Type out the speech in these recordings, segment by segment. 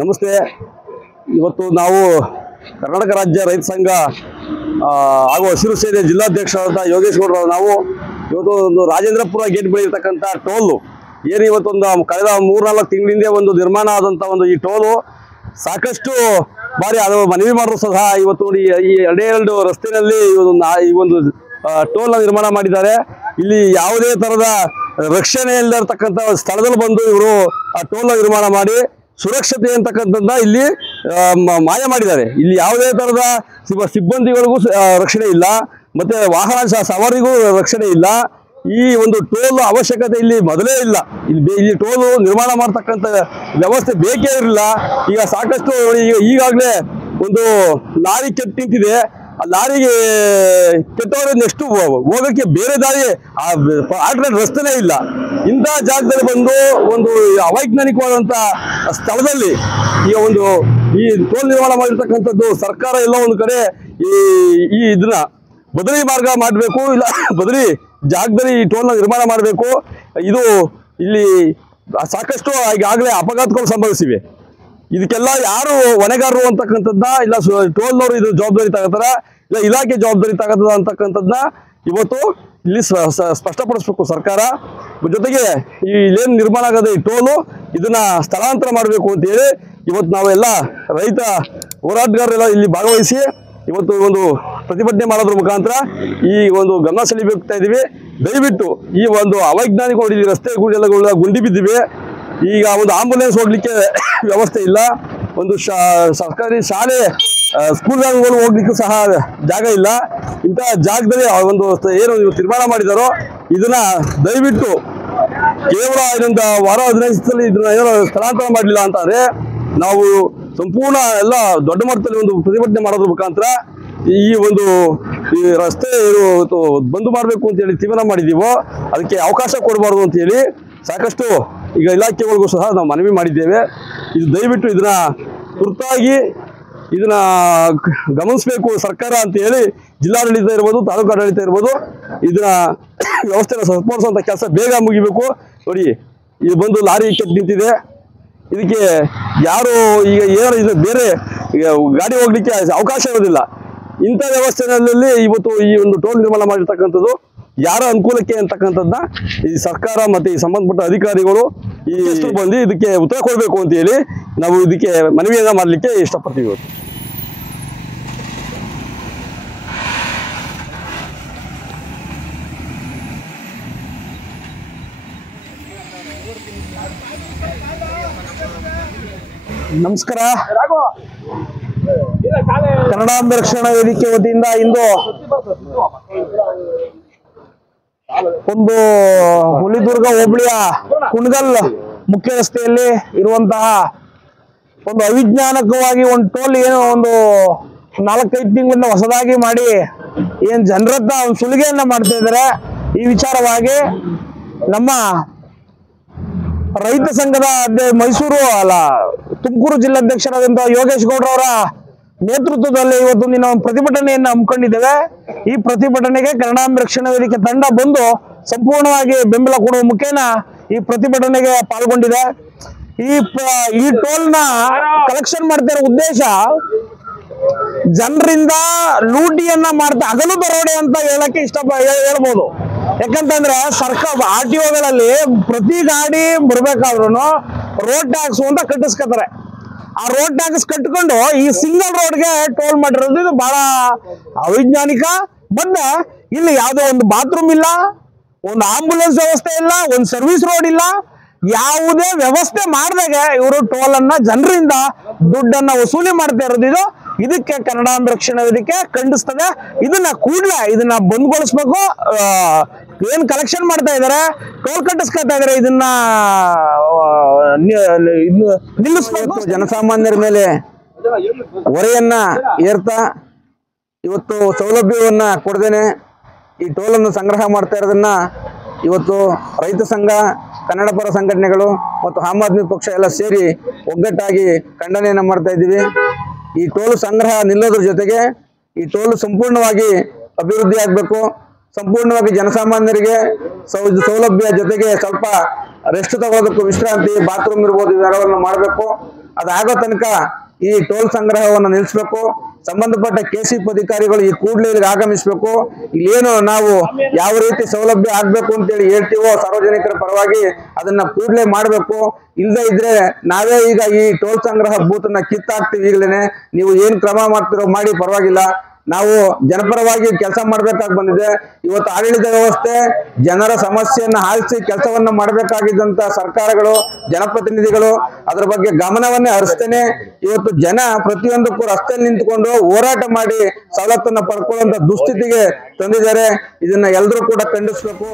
ನಮಸ್ತೆ. ಇವತ್ತು ನಾವು ಕರ್ನಾಟಕ ರಾಜ್ಯ ರೈತ ಸಂಘ ಹಾಗೂ ಹಸಿರು ಸೇನೆ ಜಿಲ್ಲಾಧ್ಯಕ್ಷರಾದ ಯೋಗೇಶ್ ಗೌಡರು ನಾವು ಇವತ್ತು ಒಂದು ರಾಜೇಂದ್ರಪುರ ಗೇಟ್ ಬಳಿ ಇರತಕ್ಕಂಥ ಟೋಲು ಏನು ಇವತ್ತೊಂದು ಕಳೆದ 3-4 ತಿಂಗಳಿಂದ ಒಂದು ನಿರ್ಮಾಣ ಆದಂಥ ಒಂದು ಈ ಟೋಲು ಸಾಕಷ್ಟು ಬಾರಿ ಅದು ಮನವಿ ಮಾಡಿದ್ರು ಸಹ ಇವತ್ತು ಈ ಎರಡು ರಸ್ತೆಯಲ್ಲಿ ಈ ಒಂದು ಟೋಲ್ನ ನಿರ್ಮಾಣ ಮಾಡಿದ್ದಾರೆ. ಇಲ್ಲಿ ಯಾವುದೇ ಥರದ ರಕ್ಷಣೆ ಇಲ್ಲದಿರತಕ್ಕಂಥ ಸ್ಥಳದಲ್ಲಿ ಬಂದು ಇವರು ಆ ಟೋಲ್ನ ನಿರ್ಮಾಣ ಮಾಡಿ ಸುರಕ್ಷತೆ ಅಂತಕ್ಕಂಥದ್ದನ್ನ ಇಲ್ಲಿ ಮಾಯ ಮಾಡಿದ್ದಾರೆ. ಇಲ್ಲಿ ಯಾವುದೇ ಥರದ ಸಿಬ್ಬಂದಿಗಳಿಗೂ ರಕ್ಷಣೆ ಇಲ್ಲ, ಮತ್ತೆ ವಾಹನ ಸವಾರಿಗೂ ರಕ್ಷಣೆ ಇಲ್ಲ. ಈ ಒಂದು ಟೋಲ್ ಅವಶ್ಯಕತೆ ಇಲ್ಲಿ ಮೊದಲೇ ಇಲ್ಲ. ಇಲ್ಲಿ ಟೋಲು ನಿರ್ಮಾಣ ಮಾಡ್ತಕ್ಕಂಥ ವ್ಯವಸ್ಥೆ ಬೇಕೇ ಇರಲಿಲ್ಲ. ಈಗ ಸಾಕಷ್ಟು ಈಗಾಗಲೇ ಒಂದು ಲಾರಿ ಕೆಟ್ಟು ನಿಂತಿದೆ. ಆ ಲಾರಿಗೆ ಕೆಟ್ಟವರ ನೆಕ್ಸ್ಟ್ ಹೋಗೋಕ್ಕೆ ಬೇರೆ ದಾರಿ ಆಲ್ಟರ್ನೇಟ್ ರಸ್ತೆನೇ ಇಲ್ಲ. ಇಂಥ ಜಾಗದಲ್ಲಿ ಬಂದು ಒಂದು ಅವೈಜ್ಞಾನಿಕವಾದಂಥ ಸ್ಥಳದಲ್ಲಿ ಈಗ ಈ ಟೋಲ್ ನಿರ್ಮಾಣ ಮಾಡಿರ್ತಕ್ಕಂಥದ್ದು ಸರ್ಕಾರ ಎಲ್ಲೋ ಒಂದು ಕಡೆ ಇದನ್ನ ಬದಲಿ ಮಾರ್ಗ ಮಾಡಬೇಕು, ಇಲ್ಲ ಬದಲಿ ಜಾಗದಲ್ಲಿ ಈ ಟೋಲ್ನ ನಿರ್ಮಾಣ ಮಾಡಬೇಕು. ಇಲ್ಲಿ ಸಾಕಷ್ಟು ಈಗಾಗಲೇ ಅಪಘಾತಗಳು ಸಂಭವಿಸಿವೆ. ಇದಕ್ಕೆಲ್ಲ ಯಾರು ಹೊಣೆಗಾರರು ಅಂತಕ್ಕಂಥದ್ದನ್ನ ಇಲ್ಲ ಟೋಲ್ನವರು ಇದು ಜವಾಬ್ದಾರಿ ತಗೋತಾರ, ಇಲ್ಲ ಇಲಾಖೆ ಜವಾಬ್ದಾರಿ ತಗೋತದ ಅಂತಕ್ಕಂಥದ್ದನ್ನ ಇವತ್ತು ಇಲ್ಲಿ ಸ್ಪಷ್ಟಪಡಿಸ್ಬೇಕು ಸರ್ಕಾರ. ಜೊತೆಗೆ ಇಲ್ಲೇನು ನಿರ್ಮಾಣ ಆಗದೆ ಈ ಟೋಲು ಇದನ್ನ ಸ್ಥಳಾಂತರ ಮಾಡಬೇಕು ಅಂತೇಳಿ ಇವತ್ತು ನಾವೆಲ್ಲ ರೈತ ಹೋರಾಟಗಾರರೆಲ್ಲ ಇಲ್ಲಿ ಭಾಗವಹಿಸಿ ಇವತ್ತು ಒಂದು ಪ್ರತಿಭಟನೆ ಮಾಡೋದ್ರ ಮುಖಾಂತರ ಈ ಒಂದು ಗಮನ ಸೆಳೆಯುತ್ತಾ ಇದ್ದೀವಿ. ದಯವಿಟ್ಟು ಈ ಒಂದು ಅವೈಜ್ಞಾನಿಕ ರಸ್ತೆಗಳೆಲ್ಲ ಗುಂಡಿ ಬಿದ್ದಿವೆ. ಈಗ ಒಂದು ಆಂಬುಲೆನ್ಸ್ ಹೋಗ್ಲಿಕ್ಕೆ ವ್ಯವಸ್ಥೆ ಇಲ್ಲ, ಒಂದು ಸರ್ಕಾರಿ ಶಾಲೆ ಸ್ಕೂಲ್ ವ್ಯಾನ್ಗಳು ಹೋಗ್ಲಿಕ್ಕೂ ಸಹ ಜಾಗ ಇಲ್ಲ. ಇಂಥ ಜಾಗದಲ್ಲಿ ಒಂದು ಏನು ನಿರ್ಮಾಣ ಮಾಡಿದಾರೋ ಇದನ್ನ ದಯವಿಟ್ಟು ಕೇವಲ ಇನ್ನೊಂದು ವಾರ 15 ದಿವಸದಲ್ಲಿ ಇದನ್ನ ಏನೋ ಸ್ಥಳಾಂತರ ಮಾಡಲಿಲ್ಲ ಅಂತಂದ್ರೆ ನಾವು ಸಂಪೂರ್ಣ ಎಲ್ಲ ದೊಡ್ಡ ಮಟ್ಟದಲ್ಲಿ ಒಂದು ಪ್ರತಿಭಟನೆ ಮಾಡೋದ್ರ ಮುಖಾಂತರ ಈ ರಸ್ತೆ ಬಂದ್ ಮಾಡಬೇಕು ಅಂತೇಳಿ ತೀರ್ಮಾನ ಮಾಡಿದ್ದೀವೋ ಅದಕ್ಕೆ ಅವಕಾಶ ಕೊಡಬಾರ್ದು ಅಂತೇಳಿ ಸಾಕಷ್ಟು ಈಗ ಇಲಾಖೆಗಳಿಗೂ ಸಹ ನಾವು ಮನವಿ ಮಾಡಿದ್ದೇವೆ. ಇದು ದಯವಿಟ್ಟು ಇದನ್ನ ತುರ್ತಾಗಿ ಇದನ್ನ ಗಮನಿಸಬೇಕು ಸರ್ಕಾರ ಅಂತ ಹೇಳಿ ಜಿಲ್ಲಾಡಳಿತ ಇರ್ಬೋದು, ತಾಲೂಕು ಆಡಳಿತ ಇರ್ಬೋದು, ಇದನ್ನ ವ್ಯವಸ್ಥೆನ ಸರಿಪಡಿಸುವಂಥ ಕೆಲಸ ಬೇಗ ಮುಗಿಬೇಕು. ನೋಡಿ, ಇದು ಬಂದು ಲಾರಿ ಕೆಟ್ಟು ನಿಂತಿದೆ. ಇದಕ್ಕೆ ಯಾರು ಈಗ ಇದು ಬೇರೆ ಗಾಡಿ ಹೋಗ್ಲಿಕ್ಕೆ ಅವಕಾಶ ಇರೋದಿಲ್ಲ. ಇಂಥ ವ್ಯವಸ್ಥೆಯಲ್ಲಿ ಇವತ್ತು ಈ ಒಂದು ಟೋಲ್ ನಿರ್ಮಾಣ ಮಾಡಿರ್ತಕ್ಕಂಥದ್ದು ಯಾರ ಅನುಕೂಲಕ್ಕೆ ಅಂತಕ್ಕಂಥದ್ದನ್ನ ಈ ಸರ್ಕಾರ ಮತ್ತೆ ಈ ಸಂಬಂಧಪಟ್ಟ ಅಧಿಕಾರಿಗಳು ಬಂದು ಇದಕ್ಕೆ ಉತ್ತರ ಕೊಡಬೇಕು ಅಂತ ಹೇಳಿ ನಾವು ಇದಕ್ಕೆ ಮನವಿಯನ್ನ ಮಾಡಲಿಕ್ಕೆ ಇಷ್ಟಪಡ್ತೀವಿ. ಇವತ್ತು ನಮಸ್ಕಾರ. ಕನ್ನಡಾಂಬ ರಕ್ಷಣಾ ವೇದಿಕೆ ವತಿಯಿಂದ ಇಂದು ಒಂದು ಹುಲಿದುರ್ಗ ಹೋಬಳಿಯ ಕುಣಗಲ್ ಮುಖ್ಯ ರಸ್ತೆಯಲ್ಲಿ ಇರುವಂತಹ ಒಂದು ಅವಿಜ್ಞಾನಿಕವಾಗಿ ಒಂದು ಟೋಲ್ ಏನು ಒಂದು 4-5 ತಿಂಗಳಿಂದ ಹೊಸದಾಗಿ ಮಾಡಿ ಏನ್ ಜನರನ್ನ ಒಂದು ಸುಲಿಗೆಯನ್ನ ಮಾಡ್ತಾ ಇದ್ದಾರೆ. ಈ ವಿಚಾರವಾಗಿ ನಮ್ಮ ರೈತ ಸಂಘದ ತುಮಕೂರು ಜಿಲ್ಲಾಧ್ಯಕ್ಷರಾದಂತಹ ಯೋಗೇಶ್ ಗೌಡ್ರವರ ನೇತೃತ್ವದಲ್ಲಿ ಇವತ್ತು ನಾವು ಪ್ರತಿಭಟನೆಯನ್ನು ಹಮ್ಮಿಕೊಂಡಿದ್ದೇವೆ. ಈ ಪ್ರತಿಭಟನೆಗೆ ಕನ್ನಡಾಂಬ ರಕ್ಷಣಾ ವೇದಿಕೆ ತಂಡ ಬಂದು ಸಂಪೂರ್ಣವಾಗಿ ಬೆಂಬಲ ಕೊಡುವ ಮುಖೇನ ಈ ಪ್ರತಿಭಟನೆಗೆ ಪಾಲ್ಗೊಂಡಿದೆ. ಈ ಟೋಲ್ನ ಕಲೆಕ್ಷನ್ ಮಾಡ್ತಾ ಇರೋ ಉದ್ದೇಶ ಜನರಿಂದ ಲೂಟಿಯನ್ನ ಮಾಡ್ತಾ ಹಗಲು ದರೋಡೆ ಅಂತ ಹೇಳಕ್ಕೆ ಹೇಳ್ಬೋದು. ಯಾಕಂತಂದ್ರೆ ಸರ್ಕಾರ RTOಗಳಲ್ಲಿ ಪ್ರತಿ ಗಾಡಿ ಬರ್ಬೇಕಾದ್ರೂ ರೋಡ್ ಟ್ಯಾಕ್ಸ್ ಅಂತ ಕಟ್ಟಿಸ್ಕೊತಾರೆ. ಆ ರೋಡ್ ಟ್ಯಾಕ್ಸ್ ಕಟ್ಕೊಂಡು ಈ ಸಿಂಗಲ್ ರೋಡ್ಗೆ ಟೋಲ್ ಮಾಡಿರೋದು ಇದು ಬಹಳ ಅವೈಜ್ಞಾನಿಕ. ಮತ್ತೆ ಇಲ್ಲಿ ಯಾವುದೋ ಒಂದು ಬಾತ್ರೂಮ್ ಇಲ್ಲ, ಒಂದು ಆಂಬುಲೆನ್ಸ್ ವ್ಯವಸ್ಥೆ ಇಲ್ಲ, ಒಂದು ಸರ್ವಿಸ್ ರೋಡ್ ಇಲ್ಲ, ಯಾವುದೇ ವ್ಯವಸ್ಥೆ ಮಾಡಿದಾಗ ಇವರು ಟೋಲ್ ಅನ್ನ ಜನರಿಂದ ದುಡ್ಡನ್ನ ವಸೂಲಿ ಮಾಡ್ತಾ ಇರೋದು ಇದಕ್ಕೆ ಕನ್ನಡಾಂಬ ರಕ್ಷಣಾ ವೇದಿಕೆ ಖಂಡಿಸ್ತದೆ. ಇದನ್ನ ಬಂದ್ಗೊಳಿಸ್ಬೇಕು. ಏನ್ ಕಲೆಕ್ಷನ್ ಮಾಡ್ತಾ ಇದಾರೆ, ಟೋಲ್ ಕಟ್ಟಿಸ್ಕೊತಾ ಇದಾರೆ, ಇದನ್ನ ನಿಲ್ಲಿಸ್ಬೇಕು. ಜನಸಾಮಾನ್ಯರ ಮೇಲೆ ಹೊರೆಯನ್ನ ಏರ್ತಾ ಇವತ್ತು ಸೌಲಭ್ಯವನ್ನ ಕೊಡದೇನೆ ಈ ಟೋಲನ್ನು ಸಂಗ್ರಹ ಮಾಡ್ತಾ ಇರೋದನ್ನ ಇವತ್ತು ರೈತ ಸಂಘ, ಕನ್ನಡ ಪರ ಸಂಘಟನೆಗಳು ಮತ್ತು ಆಮ್ ಆದ್ಮಿ ಪಕ್ಷ ಎಲ್ಲ ಸೇರಿ ಒಗ್ಗಟ್ಟಾಗಿ ಖಂಡನೆಯನ್ನು ಮಾಡ್ತಾ ಇದ್ದೀವಿ. ಈ ಟೋಲು ಸಂಗ್ರಹ ನಿಲ್ಲೋದ್ರ ಜೊತೆಗೆ ಈ ಟೋಲು ಸಂಪೂರ್ಣವಾಗಿ ಅಭಿವೃದ್ಧಿ ಆಗಬೇಕು. ಸಂಪೂರ್ಣವಾಗಿ ಜನಸಾಮಾನ್ಯರಿಗೆ ಸೌಲಭ್ಯ ಜೊತೆಗೆ ಸ್ವಲ್ಪ ರೆಸ್ಟ್ ತಗೊಳ್ಳೋದಕ್ಕೂ ವಿಶ್ರಾಂತಿ, ಬಾತ್ರೂಮ್ ಇರ್ಬೋದು, ಇವೆಲ್ಲವನ್ನು ಮಾಡಬೇಕು. ಅದಾಗೋ ತನಕ ಈ ಟೋಲ್ ಸಂಗ್ರಹವನ್ನು ನಿಲ್ಲಿಸಬೇಕು. ಸಂಬಂಧಪಟ್ಟ ಕೆಸಿಎಫ್ ಅಧಿಕಾರಿಗಳು ಈ ಕೂಡಲೇ ಇಲ್ಲಿಗೆ ಆಗಮಿಸಬೇಕು. ಇಲ್ಲೇನು ನಾವು ಯಾವ ರೀತಿ ಸೌಲಭ್ಯ ಆಗಬೇಕು ಅಂತೇಳಿ ಹೇಳ್ತೀವೋ ಸಾರ್ವಜನಿಕರ ಪರವಾಗಿ ಅದನ್ನ ಕೂಡಲೇ ಮಾಡಬೇಕು. ಇಲ್ಲದೆ ಇದ್ರೆ ನಾವೇ ಈಗ ಈ ಟೋಲ್ ಸಂಗ್ರಹ ಬೂತನ್ನ ಕಿತ್ತಾಕ್ತಿವಿ. ಈಗಲೇ ನೀವು ಏನು ಕ್ರಮ ಮಾಡ್ತಿರೋ ಮಾಡಿ, ಪರವಾಗಿಲ್ಲ. ನಾವು ಜನಪರವಾಗಿ ಕೆಲಸ ಮಾಡಬೇಕಾಗಿ ಬಂದಿದೆ. ಇವತ್ತು ಆಡಳಿತ ವ್ಯವಸ್ಥೆ ಜನರ ಸಮಸ್ಯೆಯನ್ನ ಆಲಿಸಿ ಕೆಲಸವನ್ನ ಮಾಡಬೇಕಾಗಿದ್ದಂತ ಸರ್ಕಾರಗಳು, ಜನಪ್ರತಿನಿಧಿಗಳು ಅದರ ಬಗ್ಗೆ ಗಮನವನ್ನೇ ಹರಿಸ್ತೇನೆ. ಇವತ್ತು ಜನ ಪ್ರತಿಯೊಂದಕ್ಕೂ ರಸ್ತೆಯಲ್ಲಿ ನಿಂತುಕೊಂಡು ಹೋರಾಟ ಮಾಡಿ ಸವಲತ್ತನ್ನ ಪಡ್ಕೊಳ್ಳುವಂತ ದುಸ್ಥಿತಿಗೆ ತಂದಿದ್ದಾರೆ. ಇದನ್ನ ಎಲ್ಲರೂ ಕೂಡ ಖಂಡಿಸಬೇಕು.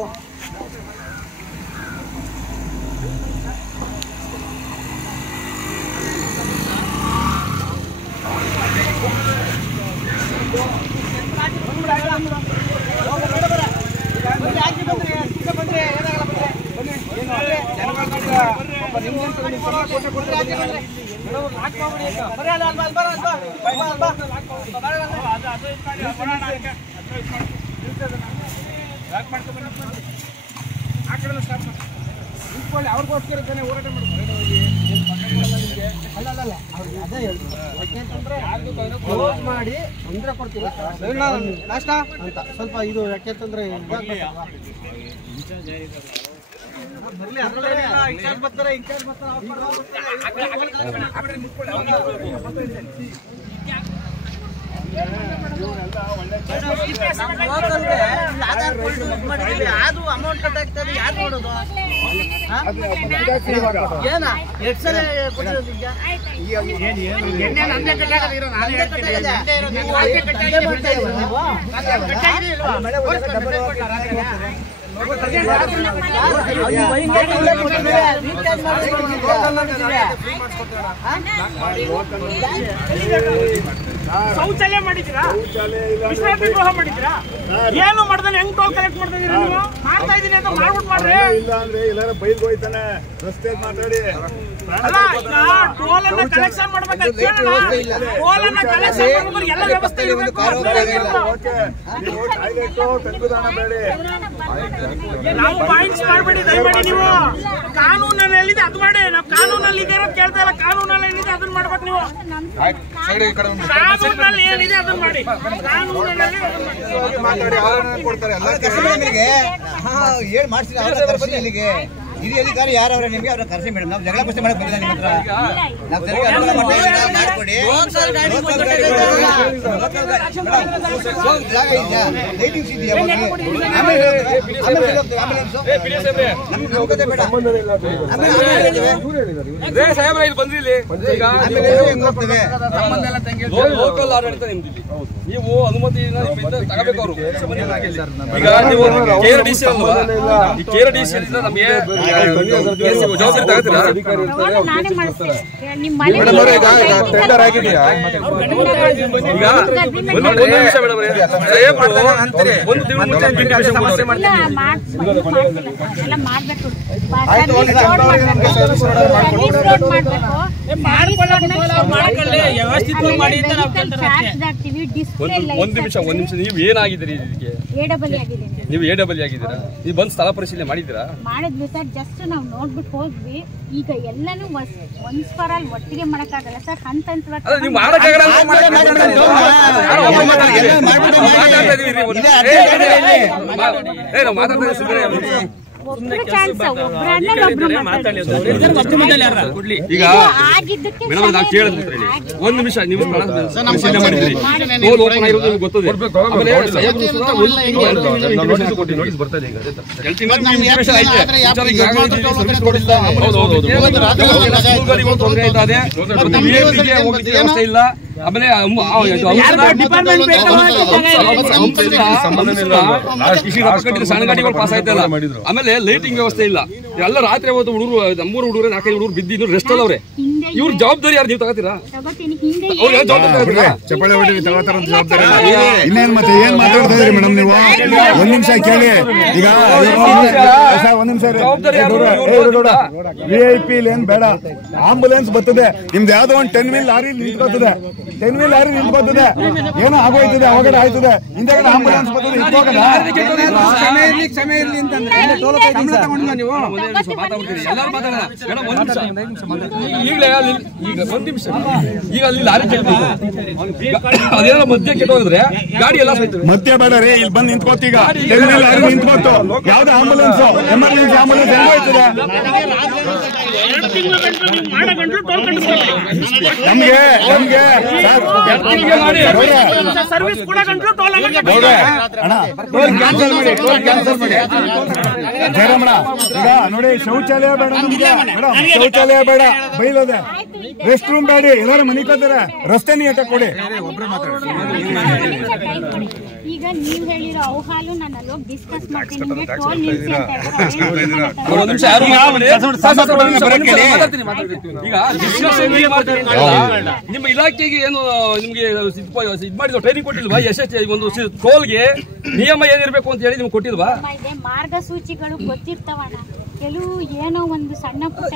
ಅವ್ರಿಗೋಸ್ಕರ ಹೋರಾಟ ಮಾಡಿ ತೊಂದರೆ ಕೊಡ್ತೀವಿ ನಾಷ್ಟ ಅಂತ ಸ್ವಲ್ಪ ಇದು ಯಾಕೆಂತಂದ್ರೆ ಅದು ಅಮೌಂಟ್ ಕಟ್ ಆಗ್ತದೆ, ಯಾರು ನೋಡೋದು? ಏನ ಎಷ್ಟು ಸಲ ಶೌಚಾಲಯ ಮಾಡಿದ್ದೀರಾ? ವಿಶ್ರಾಂತಿ ಗೃಹ ಮಾಡಿದ್ದೀರಾ? ಏನು ಮಾಡ್ದಾನೆ? ಹೆಂಗ್ ಟೋಲ್ ಕಲೆಕ್ಟ್ ಮಾಡ್ತಾ ಇದೀರಾ ನೀವು? ಮಾಡ್ತಾ ಇದೀನಿ ಅಂತ ಮಾಡ್ಬಿಟ್ಟು ಮಾಡ್ರಿ. ಇಲ್ಲ ಅಂದ್ರೆ ಎಲ್ಲಾರ ಬೈಲ್ ಹೋಯ್ತಾನೆ, ರಸ್ತೆ ಮಾತಾಡಿ. ಅಲ್ಲ, ಈಗ ಟೋಲ್ ಅನ್ನ ಕಲೆಕ್ಷನ್ ಮಾಡ್ಬೇಕಾದ್ರೆ ಟೋಲ್ ಅನ್ನ ಕಲೆಕ್ಷನ್ ಮಾಡ್ಬೇಕಾದ್ರೆ ಎಲ್ಲ ವ್ಯವಸ್ಥೆ ಇರಬೇಕು. ನಾವು ಪಾಯಿಂಟ್ಸ್ ಮಾಡಬೇಡಿ ದಯಮಾಡಿ. ನೀವು ಕಾನೂನಲ್ಲಿ ಎಲ್ಲಿದೆ ಅದು ಮಾಡಿ. ನಾವು ಕಾನೂನಲ್ಲಿ ಇದೆ ಅಂತ ಕೇಳ್ತಾ ಇಲ್ಲ. ಕಾನೂನಲ್ಲಿ ಏನಿದೆ ಅದನ್ನ ಮಾಡ್ಬೇಕು ನೀವು. ಕಾನೂನಲ್ಲಿ ಏನಿದೆ ಅದನ್ನ ಮಾಡಿ. ಕಾನೂನಲ್ಲಿ ಹೇಳಿ ಮಾಡ್ತೀನಿ ಇಲ್ಲಿಗೆ ಹಿರಿಯ ಅಧಿಕಾರಿ ಯಾರವ್ರೆ ನಿಮ್ಗೆ ಅವ್ರ ಕರೆಸಿ ಮೇಡಮ್. ನಾವು ಜಗಳ ಪ್ರಶ್ನೆ ಮಾಡಕ್ ಬಂದಿಲ್ಲ ನಿಮ್ಮ ಹತ್ರ. ನಾವು ಮಾಡ್ಕೊಡಿ. ಲೈಟಿಂಗ್ಸ್ ಇದೆಯಾ? ಲೋಕಲ್ ಆಡಳಿತ ನಿಮ್ದಿಲ್ಲಿ, ನೀವು ಅನುಮತಿ ತಗೋಬೇಕು. ಅವರು ಈಗ ನೀವು KRDC ಅಲ್ವಾ? ಈ KRDC ನಮಗೆ ಜವಾಬ್ದಾರಿ ತಗೋತೀರಾ? ಒಂದು ನಿಮಿಷ ಮೇಡಮ್, ಒಂದು ತಿಂಗಳು ಮುಂಚೆ ಸಮಸ್ಯೆ ಮಾಡ್ತೀವಿ. ಒಂದ್ ನಿಮಿಷ ನೀವು ಏನಾಗಿದ್ದೀರಿ ಇದಕ್ಕೆ? ನೀವು AW ಆಗಿದ್ದೀರಾ? ನೀವು ಬಂದು ಸ್ಥಳ ಪರಿಶೀಲನೆ ಮಾಡಿದ್ದೀರಾ? ಮಾಡಿದ್ವಿ ಸರ್. ಜಸ್ಟ್ ನಾವು ನೋಡ್ಬಿಟ್ಟು ಹೋದ್ವಿ. ಈಗ ಎಲ್ಲಾನು ಒನ್ಸ್ ಫಾರ್ ಆಲ್ ಒಟ್ಟಿಗೆ ಮಾಡಕ್ಕಾಗಲ್ಲ ಸರ್. ಹಂತ ಹಂತವಾಗಿ ನೀವು ಮಾಡಕ್ಕಾಗಲ್ಲ. ಈಗ ಮೇಡಮ್ ನಾವು ಕೇಳಿದ್ವಿ, ಒಂದ್ ನಿಮಿಷ ನೀವು ಪರಿಶೀಲನೆ ಮಾಡಿದ್ರಿ, ಟೋಲ್ ಓಪನ್ ಆಗಿರೋದು ನಿಮ್ಗೆ ಗೊತ್ತದೆ. ಆಮೇಲೆ ನೋಟಿಸ್ ಬರ್ತದೆ. ಈಗ ತೊಂದರೆ ಆಯ್ತದೆ, ವ್ಯವಸ್ಥೆ ಇಲ್ಲ. ಆಮೇಲೆ ಸಣ್ಣ ಗಾಡಿಗಳು ಪಾಸ್ ಆಯ್ತಲ್ಲ. ಆಮೇಲೆ ಲೈಟಿಂಗ್ ವ್ಯವಸ್ಥೆ ಇಲ್ಲ. ಎಲ್ಲ ರಾತ್ರಿ ಹೊತ್ತು ಹುಡುಗರು, ನಮ್ಮೂರು ಹುಡುಗರು 4-5 ಹುಡುಗರು ಬಿದ್ದು ರೆಸ್ಟ್ ಅಲ್ಲವ್ರೆ. ಇವ್ರ ಜವಾಬ್ದಾರಿ ಯಾರು ನೀವು ತಗೋತೀರಾ? ತಗೋತೀನಿ. ಹಿಂದೆ ಚಪ್ಪಾಳೆ ಹೊಡಿ ತಗೋತಾರ ಜವಾಬ್ದಾರಿ ಇನ್ನೇನ್ ಮತ್ತೆ ಏನ್ ಮಾತಾಡ್ತಾ ಇದ್ರಿ ಮೇಡಮ್ ನೀವು? ಒಂದ್ ನಿಮಿಷ ಕೇಳಿ. ಈಗ ಒಂದ್ ನಿಮಿಷ VIP ಏನ್ ಬೇಡ, ಆಂಬುಲೆನ್ಸ್ ಬರ್ತದೆ. ನಿಮ್ದು ಯಾವ್ದೋ ಒಂದು 10 ವೀಲ್ ಲಾರಿ ನಿಂತ್ಕೋತದೆ, 10 ವೀಲ್ ಲಾರಿ ನಿಂತ್ಕೋತದೆ, ಏನೋ ಆಗೋಯ್ತದೆ, ಅವಗಡೆ ಆಯ್ತದೆ, ಹಿಂದೆಗಡೆ ಆಂಬುಲೆನ್ಸ್ ಬರ್ತದೆ, ಕ್ಷಮೆ ಇರ್ಲಿ ಅಂತಂದ್ರೆ ನೀವು ಎಲ್ಲರೂ ಮಾತಾಡೋಣ ಮೇಡಮ್. ಈಗಲೇ ಈಗ ಒಂದ್ ನಿಮಿಷ, ಈಗ ಅಲ್ಲಿ ಲಾರಿ ಕೆಟ್ಟೋಗಿದೆ, ಅದೇನೋ ಮಧ್ಯ ಕೆಟ್ಟೋಗಿದ್ರೆ ಗಾಡಿ ಎಲ್ಲ ಮಧ್ಯ ಬೇಡ ರೀ, ಇಲ್ಲಿ ಬಂದು ನಿಂತ್ಕೋತೀಗ 10 ವೀಲ್ ಲಾರಿ ನಿಂತ್ಕೋತು, ಯಾವ್ದು ಆಂಬುಲೆನ್ಸ್ ಎಮರ್ಜೆನ್ಸಿ ಆಂಬುಲೆನ್ಸ್ ಹೆಂಗೋಯ್ತದೆ ನಮ್ಗೆ ಸರ್ವಿಸ್ ಕೂಡ ಟೋಲ್ ಕ್ಯಾನ್ಸಲ್ ಮಾಡಿ ಜಯರಾಮಣ್ಣ. ಈಗ ನೋಡಿ, ಶೌಚಾಲಯ ಬೇಡ ನಮ್ಗೆ ಮೇಡಮ್, ಶೌಚಾಲಯ ಬೇಡ, ಬೈಲದೆ, ರೆಸ್ಟ್ ರೂಮ್ ಬೇಡಿ, ಎಲ್ಲರೂ ಮನೆ ಕತ್ತಾರೆ, ರಸ್ತೆ ನೀಟ ಕೊಡಿ. ಈಗ ನೀವ್ ಹೇಳಿರೋ ಅವುಹಾಲು ನಾನು ಅಲ್ಲಿ ಹೋಗಿ ಡಿಸ್ಕಸ್ ಮಾಡ್ತೀನಿ. ನಿಮ್ಗೆ ಟೋಲ್ ನಿಲ್ಸಿ ಅಂತ ನಿಮ್ಮ ಇಲಾಖೆಗೆ ಏನು ನಿಮ್ಗೆ ಇದ್ ಮಾಡಿದ್ವಾ, ಟ್ರೈನಿಂಗ್ ಕೊಟ್ಟಿಲ್ವಾ? ಒಂದು ಟೋಲ್ಗೆ ನಿಯಮ ಏನಿರ್ಬೇಕು ಅಂತ ಹೇಳಿ ನಿಮ್ಗೆ ಕೊಟ್ಟಿಲ್ವಾ? ಮಾರ್ಗಸೂಚಿಗಳು ಗೊತ್ತಿರ್ತಾವಣ್ಣ, ಕೆಲವು ಏನೋ ಒಂದು ಸಣ್ಣ ಪುಟ್ಟ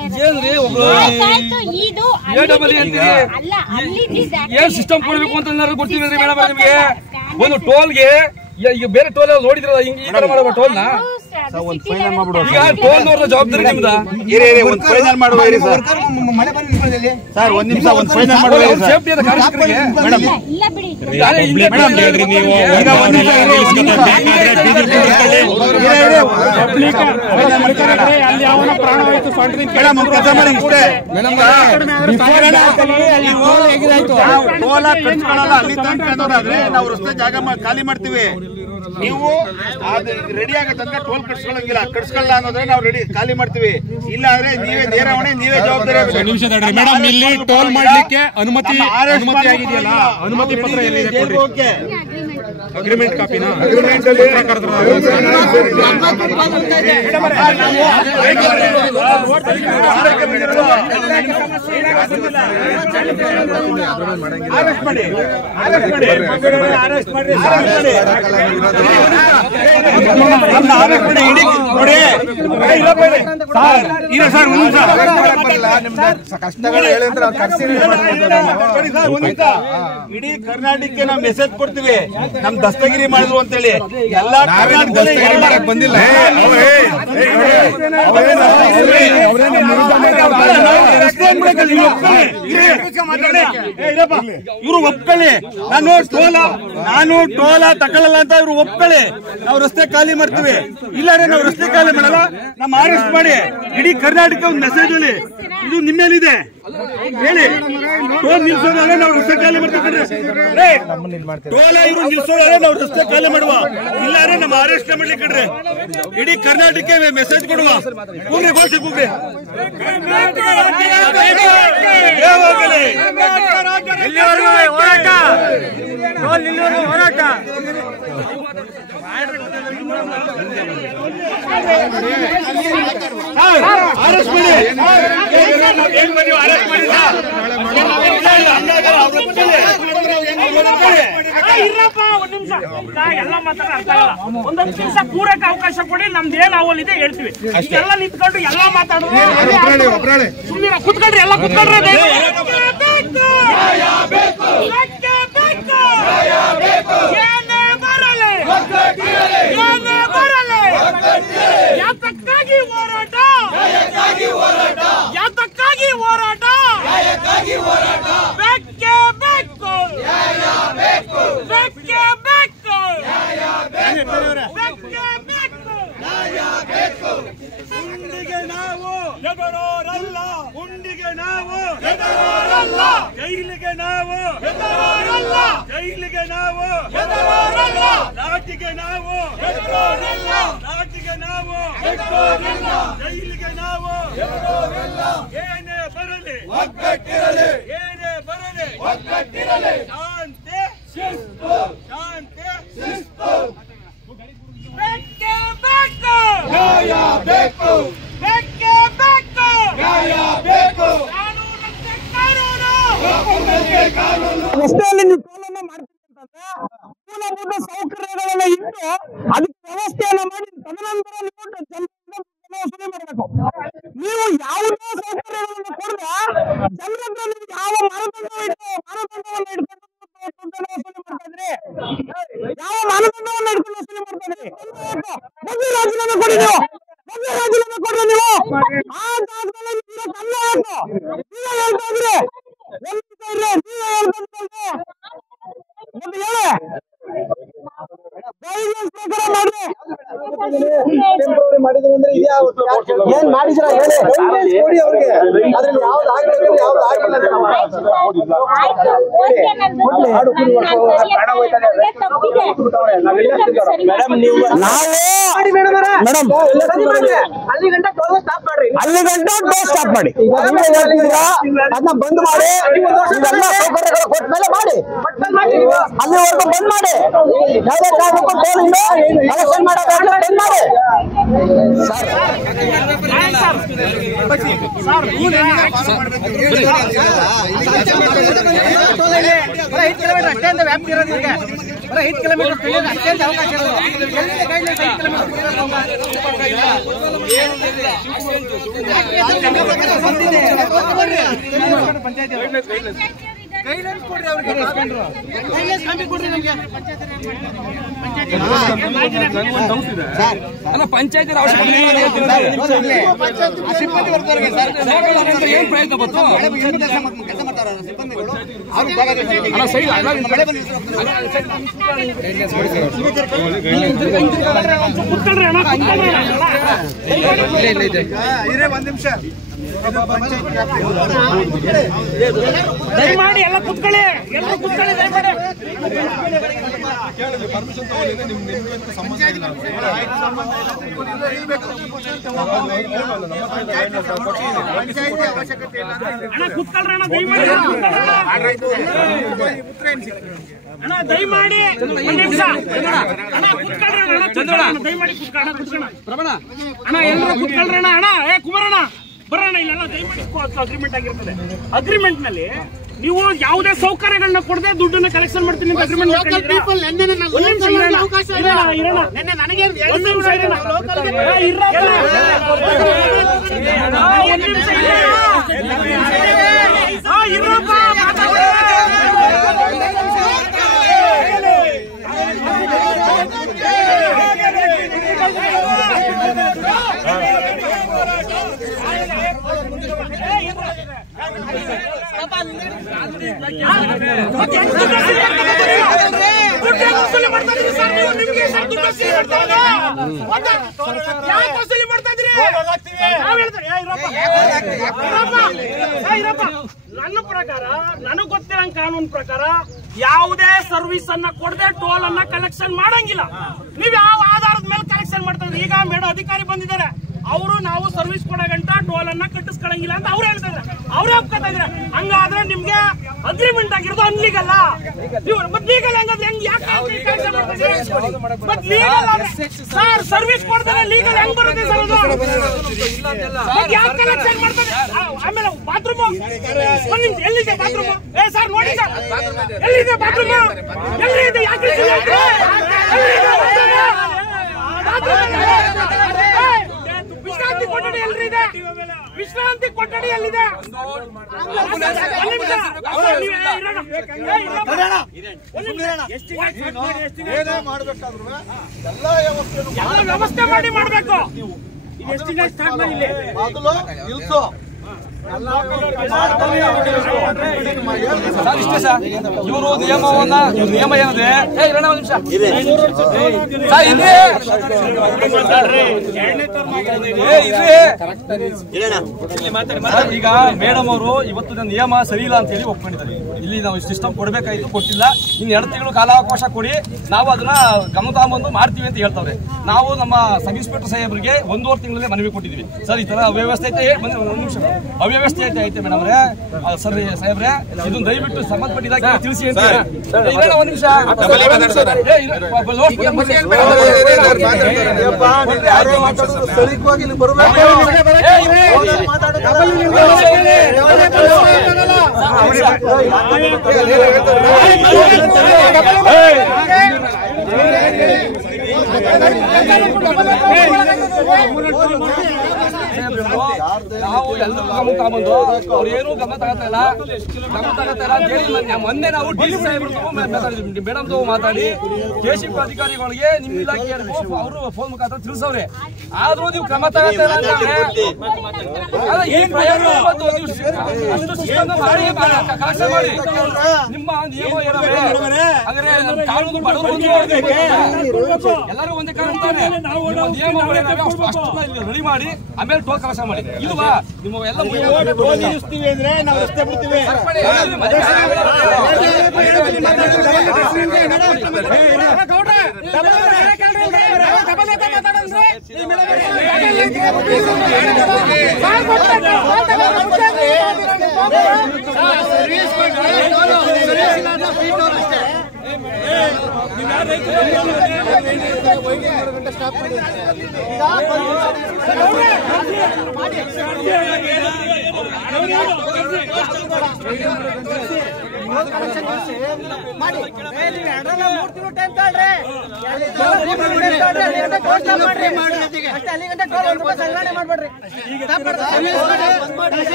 ಏನ್ ಸಿಸ್ಟಮ್ ಕೊಡ್ಬೇಕು ಅಂತ ಗೊತ್ತಿಲ್ಲ ಮೇಡಮ್ ನಿಮ್ಗೆ. ಒಂದು ಟೋಲ್ಗೆ ಈಗ ಬೇರೆ ಟೋಲ್ ನೋಡಿದ್ರಲ್ಲ, ಹಿಂಗೆ ಈ ತರ ಮಾಡೋ ಟೋಲ್ನ ಈಗ ಟೋಲ್ ನೋಡೋ ಜವಾಬ್ದಾರಿ ನಿಮ್ದ. ಸೇಫ್ಟಿ ಅದ ಕಾರ್ಮಿಕರಿಗೆ ನಾವು ರಸ್ತೆ ಜಾಗ ಖಾಲಿ ಮಾಡ್ತೀವಿ. ನೀವು ರೆಡಿ ಆಗತ್ತಂದ್ರೆ ಟೋಲ್ ಕಟ್ಸ್ಕೊಳ್ಳಂಗಿಲ್ಲ, ಕಟ್ಸ್ಕೊಳ್ಳ ಅನ್ನೋದ್ರೆ ನಾವು ರೆಡಿ ಖಾಲಿ ಮಾಡ್ತೀವಿ. ಇಲ್ಲ ಅಂದ್ರೆ ನೀವೇ ನೇರವಣೆ, ನೀವೇ ಜವಾಬ್ದಾರಿ. ಮೇಡಮ್, ಇಲ್ಲಿ ಟೋಲ್ ಮಾಡ್ಲಿಕ್ಕೆ ಅನುಮತಿ ಆಗಿದೆಯಲ್ಲ, ಅನುಮತಿ ಪತ್ರ ಎಲ್ಲಿದೆ? ಅಗ್ರಿಮೆಂಟ್ ಕಾಪಿನ ಅಗ್ರಿಮೆಂಟ್ ಅಲ್ಲಿ ಇಡೀ ಕರ್ನಾಟಕಕ್ಕೆ ನಾವು ಮೆಸೇಜ್ ಕೊಡ್ತೀವಿ, ನಮ್ ದಸ್ತಗಿರಿ ಮಾಡಿದ್ರು ಅಂತೇಳಿ. ಎಲ್ಲ ಬಂದಿಲ್ಲ, ಇವ್ರು ಒಪ್ಕೊಳ್ಳಿ. ನಾನು ಟೋಲ ತಗೊಳ್ಳಲ್ಲ ಅಂತ ಇವ್ರು ಒಪ್ಕೊಳ್ಳಿ. ನಾವು ರಸ್ತೆ ಖಾಲಿ ಮಾಡ್ತೀವಿ, ಇಲ್ಲಾಂದ್ರೆ ನಾವು ರಸ್ತೆ ಖಾಲಿ ಮಾಡಲ್ಲ, ನಮ್ಮ ಅರೆಸ್ಟ್ ಮಾಡಿ. ಇಡೀ ಕರ್ನಾಟಕ ಒಂದು ಮೆಸೇಜ್ ಅಲ್ಲಿ ಇದು ನಿಮ್ಮೇಲಿದೆ ಹೇಳಿ. ಟೋಲ್ ನಿಲ್ಸೋದ್ರೆ ನಾವು ರಸ್ತೆ ಖಾಲಿ ಮಾಡ್ತೀವಿ, ಟೋಲ ಇವ್ರು ನಿಲ್ಸೋದ್ರೆ ನಾವು ರಸ್ತೆ ಖಾಲಿ ಮಾಡುವ, ಇಲ್ಲಾಂದ್ರೆ ನಮ್ಮ ಅರೆಸ್ಟ್ ಮಾಡ್ಲಿಕ್ಕೆ ಇಡೀ ಕರ್ನಾಟಕಕ್ಕೆ ಮೆಸೇಜ್ ಕೊಡುವ. ಕೂಗ್ರಿ, ಘೋಷೆ ಕೂಗ್ರಿ. ಹೋರಾಟ ಅರೆಸ್ಟ್ ಮಾಡಿ, ಏನ್ ಮಾಡಿ ಅರೆಸ್ಟ್ ಮಾಡಿ. ಇರಪ್ಪ ಒಂದ್ ನಿಮಿಷ, ಎಲ್ಲ ಮಾತಾಡ ಅರ್ಥ ಆಗಲ್ಲ. ಒಂದೊಂದು ದಿವಸ ಕೂರಕ್ಕೆ ಅವಕಾಶ ಕೊಡಿ, ನಮ್ದು ಏನ್ ಅವಲ್ ಇದೆ ಹೇಳ್ತೀವಿ. ಎಲ್ಲ ನಿಂತ್ಕೊಂಡು ಎಲ್ಲ ಮಾತಾಡೋದು ಸುಮ್ಮನೆ ಕುತ್ಕೊಳ್ರಿ, ಎಲ್ಲ ಕುತ್ಕೊಳ್ರಿ. ಏನೇ ಬರಲಿ, ಏನೇ ಬರಲಿ, ಯಾತಕ್ಕಾಗಿ ಹೋರಾಟ, ಯಾತಕ್ಕಾಗಿ ಹೋರಾಟ, ಬೇಕೇ ಬೇಕು, ಬೇಕೇ ಬೇಕು, ಬೇಕೇ ಬೇಕು. ಗುಂಡಿಗೆ ನಾವು ಎದುರೋರಲ್ಲ, ಗುಂಡಿಗೆ ನಾವು ಎದುರೋರಲ್ಲ, ಜೈಲಿಗೆ ನಾವು ಎದುರೋರಲ್ಲ, ಜೈಲಿಗೆ ನಾವು ಎದುರೋರಲ್ಲ, ಲಾಠಿಗೆ ನಾವು ಎದುರೋರಲ್ಲ, ಲಾಠಿಗೆ ನಾವು ಎದುರೋರಲ್ಲ, ಜೈಲಿಗೆ ನಾವು ಏನೇ ಬರಲಿ ಒಗ್ಗಟ್ಟಿರಲಿ, ಏನೇ ಬರಲಿ ಒಗ್ಗಟ್ಟಿರಲಿ, ಶಾಂತಿ ಶಿಸ್ತು, ಶಾಂತಿ ಶಿಸ್ತು. ಬೇಕೇ ಬೇಕು, ನ್ಯಾಯ ಬೇಕು, ಬೇಕೇ ಬೇಕು, ನ್ಯಾಯ ಬೇಕು, ಕಾನೂನನ್ನು ರಸ್ತೆಯಲ್ಲಿ ನೀವು ಟೋಲನ್ನ ಮಾಡ್ತೀರಿ ಅಂತಂದ್ರೆ ಮೂಲಭೂತ ಸೌಕರ್ಯಗಳನ್ನ ಇಟ್ಟು ಅದಕ್ಕೆ ವ್ಯವಸ್ಥೆಯನ್ನ ಮಾಡಿ ತದನಂತರ ನೀವು ಜನರಿಂದ ವಸೂಲಿ ಮಾಡಬೇಕು. ನೀವು ಯಾವುದೇ ಸೌಕರ್ಯಗಳನ್ನು ಕೊಡದ ಜನರಿಂದ ನೀವು ಯಾವ ಮಾನದಂಡವನ್ನು ಇಟ್ಕೊಂಡು ವಸೂಲಿ ಮಾಡ್ತಾ ಇದ್ರಿ? ಯಾವ ಮಾನದಂಡವನ್ನು ಇಟ್ಕೊಂಡು ವಸೂಲಿ ಮಾಡ್ತಾ ಇದ್ರಿ? ಮೊದಲು ರಾಜೀನಾಮೆ ಕೊಡಿ ನೀವು. ರಾಜೀನಾಮೆ ಕೊಡ್ರಿ ನೀವು. ಆ ಜಾಗದಲ್ಲಿ ಕಲ್ಲ ಹಾಕು. ನೀವೇ ಹೇಳ್ತಾ ಇದ್ರಿ. ನೀವೇ ಹೇಳ್ತಂತೆ ಮತ್ತೆ ಹೇಳಿ ಪ್ರಕಾರ ಮಾಡ್ರಿ. ಏನ್ ಮಾಡಿದ್ರ ಕೊಡಿ ಅವ್ರಿಗೆ. ಅದ್ರಲ್ಲಿ ಯಾವ್ದು ಆಗಿಲ್ಲ ಯಾವ್ದು ಆಗಿಲ್ಲ ಅಲ್ಲಿ ಗಂಟ ಸ್ಟಾಪ್ ಮಾಡಿ ಅದನ್ನ ಬಂದ್ ಮಾಡಿ ಇವೆಲ್ಲ ಸೌಕರ್ಯಗಳು ಕೊಟ್ಟ ಮೇಲೆ ಮಾಡಿ ಅಲ್ಲಿವರೆಗೂ ಬಂದ್ ಮಾಡಿ. ಯಾವುದೇ ಕಾರಣಕ್ಕೂ ಕಲೆಕ್ಷನ್ ಮಾಡೋದಾದ್ರೆ ಬಂದ್ ಮಾಡಿ. ಅಷ್ಟೇ ಅಂತ ವ್ಯಾಪ್ತಿ ಇರೋದು ಈಗ 5 ಕಿಲೋಮೀಟರ್ ಅಷ್ಟೇ ಅಂತ ಅವಕಾಶ ಇರೋದು. ಪಂಚಾಯತ್ ಸಿಬ್ಬಂದಿ ವರ್ಗದವರಿಗೆ ಸರ್ ಏನ್ ಪ್ರಯತ್ನ ಬಂತು ಕೆಲಸ ಮಾಡ್ತಾರೆ ಸಿಬ್ಬಂದಿಗಳು. ಒಂದ್ ನಿಮಿಷ ದಯಮಾಡಿ ಎಲ್ಲ ಕುತ್ಕೊಳ್ಳಿ, ಎಲ್ಲ ಕುತ್ಕೊಳ್ಳಿ ದಯಮಾಡಿ. ಅಣ್ಣ ಕುತ್ಕೊಳ್ರಿ ಅಣ್ಣ ದಯಮಾಡಿ. ಅಣ್ಣ ದಯಮಾಡಿ ಒಂದ್ ನಿಮಿಷ ಅಣ್ಣ ಕುತ್ಕೊಳ್ರಿ ಅಣ್ಣ ದಯಮಾಡಿ ಕುತ್ಕೊಳ್ಳೋಣ ಅಣ್ಣ ಎಲ್ಲರೂ ಕುತ್ಕೊಳ್ರಿ ಅಣ್ಣ. ಅಣ್ಣ ಏ ಕುಮಾರಣ್ಣ ಬರೋಣ ಇಲ್ಲೆಲ್ಲ ದಯಮಾಡಿ ಅಗ್ರಿಮೆಂಟ್ ಆಗಿರ್ತದೆ. ಅಗ್ರಿಮೆಂಟ್ ನಲ್ಲಿ ನೀವು ಯಾವುದೇ ಸೌಕರ್ಯಗಳನ್ನ ಕೊಡದೆ ದುಡ್ಡನ್ನ ಕಲೆಕ್ಷನ್ ಮಾಡ್ತೀನಿ ಅಂತ ಅಗ್ರಿಮೆಂಟ್ ನನ್ನ ಪ್ರಕಾರ ನನಗೆ ಗೊತ್ತಿರೋ ಕಾನೂನು ಪ್ರಕಾರ ಯಾವುದೇ ಸರ್ವಿಸ್ ಅನ್ನ ಕೊಡದೆ ಟೋಲ್ ಅನ್ನ ಕಲೆಕ್ಷನ್ ಮಾಡಂಗಿಲ್ಲ. ನೀವ್ ಯಾವ ಆಧಾರದ ಮೇಲೆ ಕಲೆಕ್ಷನ್ ಮಾಡ್ತಾರೆ? ಈಗ ಮೇಡಮ್ ಅಧಿಕಾರಿ ಬಂದಿದ್ದಾರೆ, ಅವರು ನಾವು ಸರ್ವಿಸ್ ಕೊಡೋ ಗಂಟ ಟೋಲ್ ಅನ್ನ ಕಟ್ಟಿಸ್ಕೊಳಂಗಿಲ್ಲ ಅಂತ ಅವ್ರು ಹೇಳ್ತಾ ಇದ್ದಾರೆ, ಅವ್ರೇ ಒಪ್ಕೊತಾ ಇದ್ದಾರೆ. ಹಂಗಾದ್ರೆ ನಿಮ್ಗೆ ಅಗ್ರಿಮೆಂಟ್ ಆಗಿರೋದು ಅನ್ಲೀಗಲ್ಲ. ನೀವು ಮತ್ ಲೀಗಲ್ ಹಂಗಾದ್ರೆ ಹೆಂಗ್ ಯಾಕೆ ಮತ್ ಲೀಗಲ್ ಸರ್ ಸರ್ವಿಸ್ ಕೊಡ್ತಾರೆ ಲೀಗಲ್ ಹೆಂಗ್ ಬರುತ್ತೆ ಸರ್? ಅದು ಯಾಕೆ ಕಲೆಕ್ಷನ್ ಮಾಡ್ತಾರೆ? ಆಮೇಲೆ ಬಾತ್ರೂಮ್ ಒಂದ್ ನಿಮಿಷ ಎಲ್ಲಿದೆ ಬಾತ್ರೂಮ್? ಏ ಸರ್ ನೋಡಿ ಸರ್ ಎಲ್ಲಿದೆ ಬಾತ್ರೂಮ್? ಎಲ್ಲಿದೆ? ಯಾಕೆ ವಿಶ್ರಾಂತಿ ಕೊಠಡಿ ಎಲ್ಲಿದೆ? ವಿಶ್ರಾಂತಿ ಕೊಠಡಿ ಎಲ್ಲಿದೆ? ಎಲ್ಲ ವ್ಯವಸ್ಥೆ ಮಾಡಿ ಮಾಡ್ಬೇಕು. ಎಸ್ಟಿಮೇಟ್ ಸ್ಟಾರ್ಟ್ ಮಾಡಿ ಇಲ್ಲಿ ಇಲ್ಸೋ ಇಷ್ಟೇ ಸರ್. ಇವರು ನಿಯಮ ಏನಿದೆ ಈಗ ಮೇಡಮ್ ಅವರು ಇವತ್ತು ನಿಯಮ ಸರಿ ಇಲ್ಲ ಅಂತ ಹೇಳಿ ಒಪ್ಕೊಂಡಿದ್ದಾರೆ. ಇಲ್ಲಿ ನಾವು ಸಿಸ್ಟಮ್ ಕೊಡ್ಬೇಕಾಯ್ತು, ಕೊಟ್ಟಿಲ್ಲ. ಇನ್ನು 2 ತಿಂಗಳು ಕಾಲಾವಕಾಶ ಕೊಡಿ, ನಾವು ಅದನ್ನ ಗಮನ ತಗೊಂಡು ಮಾಡ್ತೀವಿ ಅಂತ ಹೇಳ್ತಾವ್ರೆ. ನಾವು ನಮ್ಮ ಸಬ್ ಇನ್ಸ್ಪೆಕ್ಟರ್ ಸಾಹೇಬ್ರಿಗೆ 1.5 ತಿಂಗಳಲ್ಲೇ ಮನವಿ ಕೊಟ್ಟಿದ್ವಿ. ಸರ್ ಈ ತರ ಅವ್ಯವಸ್ಥೆ ಐತೆ, ಒಂದು ನಿಮಿಷ ಅವ್ಯವಸ್ಥೆ ಐತೆ ಮೇಡಮ್ ಅವರೇ, ಸರ್ ಸಾಹೇಬ್ರೆ ಇದನ್ನ ದಯವಿಟ್ಟು ಸಂಬಂಧಪಟ್ಟ ಇಲಾಖೆ ತಿಳಿಸಿ ಅಂತ. ಒಂದ್ ನಿಮಿಷ ನಾವು ಎಲ್ಲರೂ ಗಮನ ತಗೊಂಡು ಅವ್ರು ಏನು ಗಮನ ತಗೋತಾ ಇಲ್ಲ ಅಂತ ಹೇಳಿ ಮೊನ್ನೆ ನಾವು ಡಿ ಸಿ ಸಾಹೇಬ್ರು ಮೇಡಮ್ ಮಾತಾಡಿ ಕೆಶಿಪ್ ಅಧಿಕಾರಿಗಳಿಗೆ ನಿಮ್ಮ ಇಲಾಖೆ ಅವರು ಫೋನ್ ಮುಖಾಂತರ ತಿಳಿಸವ್ರೆ. ಆದ್ರೂ ನೀವು ಕ್ರಮ ತಗೋತಾ ಮಾಡಿ ನಿಮ್ಮ ನಿಯಮ ಅಂದ್ರೆ ಕಾನೂನು ಬಡವರು ಎಲ್ಲರೂ ಒಂದೇ ಕಾಣ್ತಾರೆ. ನಿಯಮ ರೆಡಿ ಮಾಡಿ ಆಮೇಲೆ ಟೋಲ್ ಕಲೆಕ್ಷನ್ ಮಾಡಿ. ಇಲ್ವಾ ನಿಮ್ಮ ಎಲ್ಲ ನಿಲ್ಲಿಸ್ತೀವಿ ಅಂದ್ರೆ ನಾವು ರಸ್ತೆ ಬಿಡ್ತೀವಿ.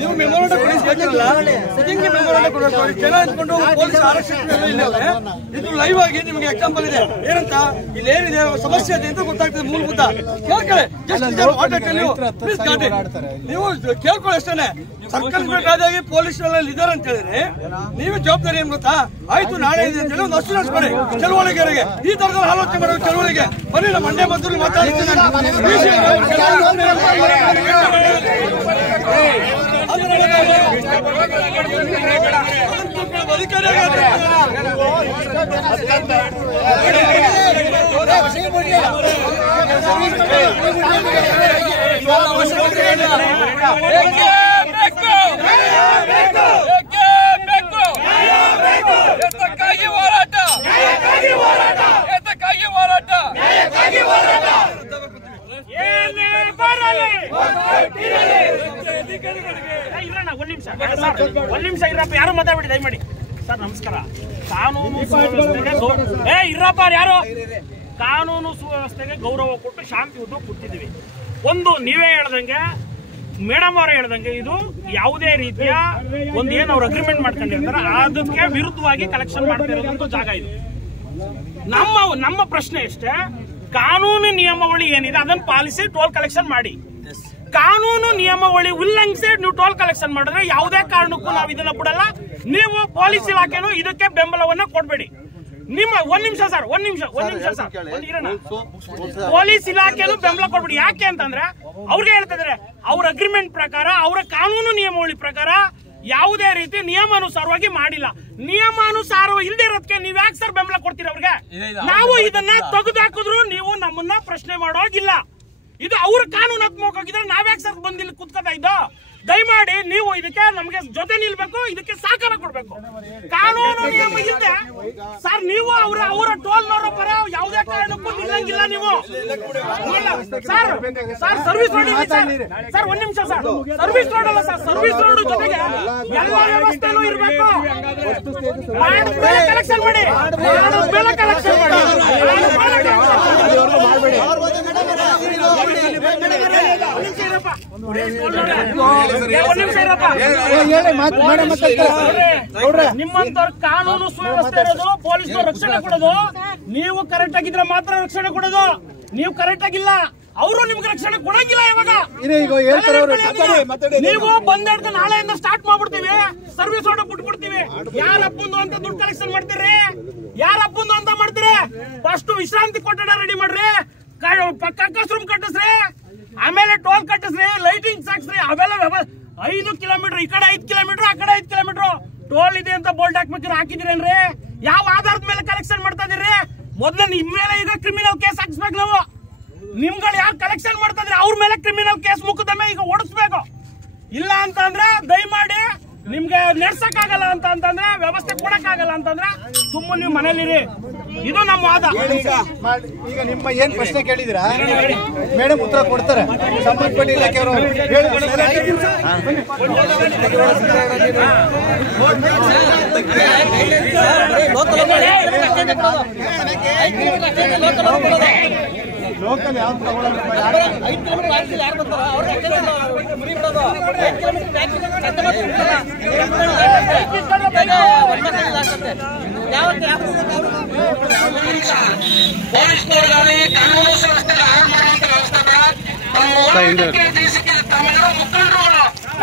ನೀವು ಮೆಮೊರಂಡಮ್ ಇದು ಲೈವ್ ಆಗಿ ನಿಮಗೆ ಎಕ್ಸಾಂಪಲ್ ಇದೆ. ಏನಂತ ಇಲ್ಲಿ ಏನಿದೆ ಸಮಸ್ಯೆ ಇದೆ ಅಂತ ಗೊತ್ತಾಗ್ತದೆ. ಮೂಲಭೂತ ಕೇಳ್ಕೊಳ್ಳಿ. ನೀವು ಕೇಳ್ಕೊಳ್ಳಿ ಅಷ್ಟೇನೆ. ಸರ್ಕಾರದಾಗಿ ಪೊಲೀಸ್ ಇದಾರೆ ಅಂತ ಹೇಳಿದ್ರೆ ನೀವೇ ಜವಾಬ್ದಾರಿ ಏನ್ ಗೊತ್ತಾ? ಆಯ್ತು ನಾಳೆ ಇದೆ ಅಂತ ಹೇಳಿ ಒಂದು ಅಷ್ಟು ನಡೆಸ್ಕೊಡಿ ಚಳುವಳಿಗೆರಿಗೆ. ಈ ತರದ ಆಲೋಚನೆ ಮಾಡೋ ಚಳುವಳಿಗೆ ಬನ್ನಿ. ನಮ್ಮ ಮಂಡ್ಯ ಬಂದು ಮಾತಾಡ್ತೀನಿ. ಒಂದ್ ನಿಮಿಷ ಇರಪ್ಪ. ಯಾರು ಮಾತಾಡ್ಬಿಡಿ ದಯಮಾಡಿ. ಸರ್ ನಮಸ್ಕಾರ. ಕಾನೂನು ಸುವ್ಯವಸ್ಥೆಗೆ ಇರಪ್ಪ ಯಾರು ಕಾನೂನು ಸುವ್ಯವಸ್ಥೆಗೆ ಗೌರವ ಕೊಟ್ಟು ಶಾಂತಿಯುತ ಕೊಟ್ಟಿದ್ದೀವಿ. ಒಂದು ನೀವೇ ಹೇಳ್ದಂಗೆ ಮೇಡಮ್ ಅವರೇ ಹೇಳ್ದಂಗೆ ಇದು ಯಾವುದೇ ರೀತಿಯ ಒಂದು ಏನು ಅವ್ರು ಅಗ್ರಿಮೆಂಟ್ ಮಾಡ್ಕೊಂಡಿರ್ತಾರೆ ಅದಕ್ಕೆ ವಿರುದ್ಧವಾಗಿ ಕಲೆಕ್ಷನ್ ಮಾಡ್ತಾ ಇರೋದಂತೂ ಜಾಗ ಇದು. ನಮ್ಮ ಪ್ರಶ್ನೆ ಅಷ್ಟೇ, ಕಾನೂನು ನಿಯಮಾವಳಿ ಏನಿದೆ ಅದನ್ನು ಪಾಲಿಸಿ ಟೋಲ್ ಕಲೆಕ್ಷನ್ ಮಾಡಿ. ಕಾನೂನು ನಿಯಮಾವಳಿ ಉಲ್ಲಂಘಿಸಿ ನೀವು ಟೋಲ್ ಕಲೆಕ್ಷನ್ ಮಾಡಿದ್ರೆ ಯಾವುದೇ ಕಾರಣಕ್ಕೂ ನಾವು ಇದನ್ನ ಬಿಡಲ್ಲ. ನೀವು ಪೊಲೀಸ್ ಇಲಾಖೆನೂ ಇದಕ್ಕೆ ಬೆಂಬಲವನ್ನ ಕೊಡ್ಬೇಡಿ. ನಿಮ್ಮ ಒಂದ್ ನಿಮಿಷ ಸರ್ ಪೊಲೀಸ್ ಇಲಾಖೆನೂ ಬೆಂಬಲ ಕೊಡ್ಬೇಡಿ. ಯಾಕೆ ಅಂತಂದ್ರೆ ಅವ್ರಿಗೆ ಹೇಳ್ತಾ ಇದಾರೆ ಅವ್ರ ಅಗ್ರಿಮೆಂಟ್ ಪ್ರಕಾರ ಅವರ ಕಾನೂನು ನಿಯಮಾವಳಿ ಪ್ರಕಾರ ಯಾವುದೇ ರೀತಿ ನಿಯಮಾನುಸಾರವಾಗಿ ಮಾಡಿಲ್ಲ. ನಿಯಮಾನುಸಾರ ಇಲ್ಲದೆ ಇರೋದಕ್ಕೆ ನೀವ್ ಯಾಕೆ ಸರ್ ಬೆಂಬಲ ಕೊಡ್ತೀರಿ ಅವ್ರಿಗೆ? ನಾವು ಇದನ್ನ ತೆಗೆದುಹಾಕಿದ್ರು ನೀವು ನಮ್ಮನ್ನ ಪ್ರಶ್ನೆ ಮಾಡೋಗಿಲ್ಲ. ಇದು ಅವ್ರ ಕಾನೂನಾತ್ಮಕವಾಗಿದ್ರೆ ನಾವ್ಯಾಕೆ ಸರ್ ಬಂದು ಇಲ್ಲಿ ಕುತ್ಕೋತಾ ಇದ್ದೋ? ದಯಮಾಡಿ ನೀವು ಇದಕ್ಕೆ ನಮಗೆ ಜೊತೆ ನಿಲ್ಬೇಕು, ಇದಕ್ಕೆ ಸಹಕಾರ ಕೊಡ್ಬೇಕು. ಕಾನೂನು ನಿಯಮ ಇಲ್ಲದೆ ಸರ್ ನೀವು ಅವರ ಟೋಲ್ನವರ ಪರ ಯಾವುದೇ ಕಾರಣಕ್ಕೂ ನಿಲ್ಲಂಗಿಲ್ಲ ನೀವು. ಸರ್ ಸರ್ವಿಸ್ ರೋಡ್ ಇದೆ ಸರ್. ಒಂದ್ ನಿಮಿಷ ಸರ್, ಸರ್ವಿಸ್ ರೋಡ್ ಅಲ್ಲ ಸರ್, ಸರ್ವಿಸ್ ರೋಡ್ ಜೊತೆಗೆ ಎಲ್ಲ ವ್ಯವಸ್ಥೆನೂ ಇರಬೇಕು. ಕಲೆಕ್ಷನ್ ಮಾಡಿ, ಕಲೆಕ್ಷನ್ ಮಾಡಿ. ನಿಮ್ಮಂತವ್ರ ಕಾನೂನು ಸುವ್ಯವಸ್ಥೆ ಇರೋದು, ಪೊಲೀಸ್ನವ್ರು ರಕ್ಷಣೆ ಕೊಡೋದು. ನೀವು ಕರೆಕ್ಟ್ ಆಗಿದ್ರೆ ಮಾತ್ರ ರಕ್ಷಣೆ ಕೊಡೋದು. ನೀವು ಕರೆಕ್ಟ್ ಆಗಿಲ್ಲ, ಅವರು ನಿಮ್ಗೆ ರಕ್ಷಣೆ ಕೊಡಂಗಿಲ್ಲ. ಇವಾಗ ನೀವು ಬಂದಿಡ್ದು ನಾಳೆಯಿಂದ ಸ್ಟಾರ್ಟ್ ಮಾಡ್ಬಿಡ್ತೀವಿ, ಸರ್ವಿಸ್ ರೋಡ್ ಬಿಟ್ಬಿಡ್ತೀವಿ. ಯಾರಪ್ಪಂದು ಅಂತ ದುಡ್ಡು ಕಲೆಕ್ಷನ್ ಮಾಡ್ತೀರಿ? ಯಾರಪ್ಪಂದು ಅಂತ ಮಾಡ್ತೀರಿ? ಫಸ್ಟ್ ವಿಶ್ರಾಂತಿ ಕೊಠಡ ರೆಡಿ ಮಾಡ್ರಿ, ಕಕ್ಕಸ್ ರೂಮ್ ಕಟ್ಟಿಸ್ರಿ, ಆಮೇಲೆ ಟೋಲ್ ಕಟ್ಟಿಸ್ರಿ, ಲೈಟಿಂಗ್ ಸಾಕ್ಸ್ರಿ. ಅವೆಲ್ಲ 5 ಕಿಲೋಮೀಟರ್ ಈ ಕಡೆ 5 ಕಿಲೋಮೀಟರ್ ಆ ಕಡೆ 5 ಕಿಲೋಮೀಟರ್ ಟೋಲ್ ಇದೆ ಅಂತ ಬೋಲ್ಡ್ ಹಾಕ್ಬೇಕ್ರೆ ಹಾಕಿದ್ರೇನ್ರಿ? ಯಾವ ಆಧಾರದ ಮೇಲೆ ಕಲೆಕ್ಷನ್ ಮಾಡ್ತಾ ಇದೀರಿ? ಮೊದ್ಲು ನಿಮ್ ಮೇಲೆ ಈಗ ಕ್ರಿಮಿನಲ್ ಕೇಸ್ ಹಾಕ್ಸ್ಬೇಕು. ನಾವು ನಿಮ್ಗಳು ಯಾರು ಕಲೆಕ್ಷನ್ ಮಾಡ್ತಾ ಇದ್ರಿ ಅವ್ರ ಮೇಲೆ ಕ್ರಿಮಿನಲ್ ಕೇಸ್ ಮುಖದಮೆ ಈಗ ಓಡಿಸ್ಬೇಕು. ಇಲ್ಲ ಅಂತಂದ್ರೆ ದಯಮಾಡಿ ನಿಮ್ಗೆ ನಡ್ಸಕ್ ಆಗಲ್ಲ ಅಂತಂದ್ರೆ, ವ್ಯವಸ್ಥೆ ಕೊಡಕ್ ಆಗಲ್ಲ ಅಂತಂದ್ರೆ ಸುಮ್ಮನೆ ನೀವು ಮನೇಲಿರಿ. ಇದು ನಮ್ಮ ವಾದ. ಈಗ ನಿಮ್ಮ ಏನ್ ಪ್ರಶ್ನೆ ಕೇಳಿದಿರಾ ಮೇಡಮ್ ಉತ್ತರ ಕೊಡ್ತಾರೆ. ಸಂಬಂಧಪಟ್ಟ ಇಲಾಖೆಯವರು ಲೋಕಲ್ ಯಾವ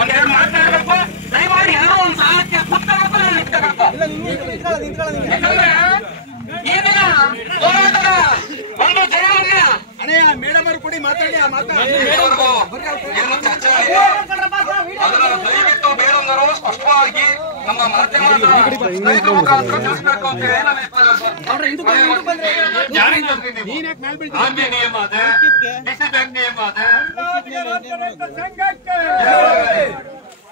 ಒಂದೆರಡು ಮಾತಾಡಬೇಕು. ದಯಮಾಡಿ ಎಲ್ಲರೂ ಒಂದು ಸಾಲಕ್ಕೆ ಯಾಕಂದ್ರೆ ಈ ದಿನ ಹೋರಾಟದ ಒಂದು ಜಯವನ್ನ ಮೇಡಮ್ ಅವರು ಕೊಡಿ ಮಾತಾಡಿ. ದಯವಿಟ್ಟು ಬೇರೊಂದರು ಸ್ಪಷ್ಟವಾಗಿ ನಮ್ಮ ಮಾಧ್ಯಮದ ಮುಖಾಂತರ ತಿಳಿಸಬೇಕು ಅಂತ ಹೇಳಿ ಆರ್ಮಿ ನಿಯಮ ಅದೇ, ಡಿಸಿ ಬ್ಯಾಂಕ್ ನಿಯಮ ಅದೇ.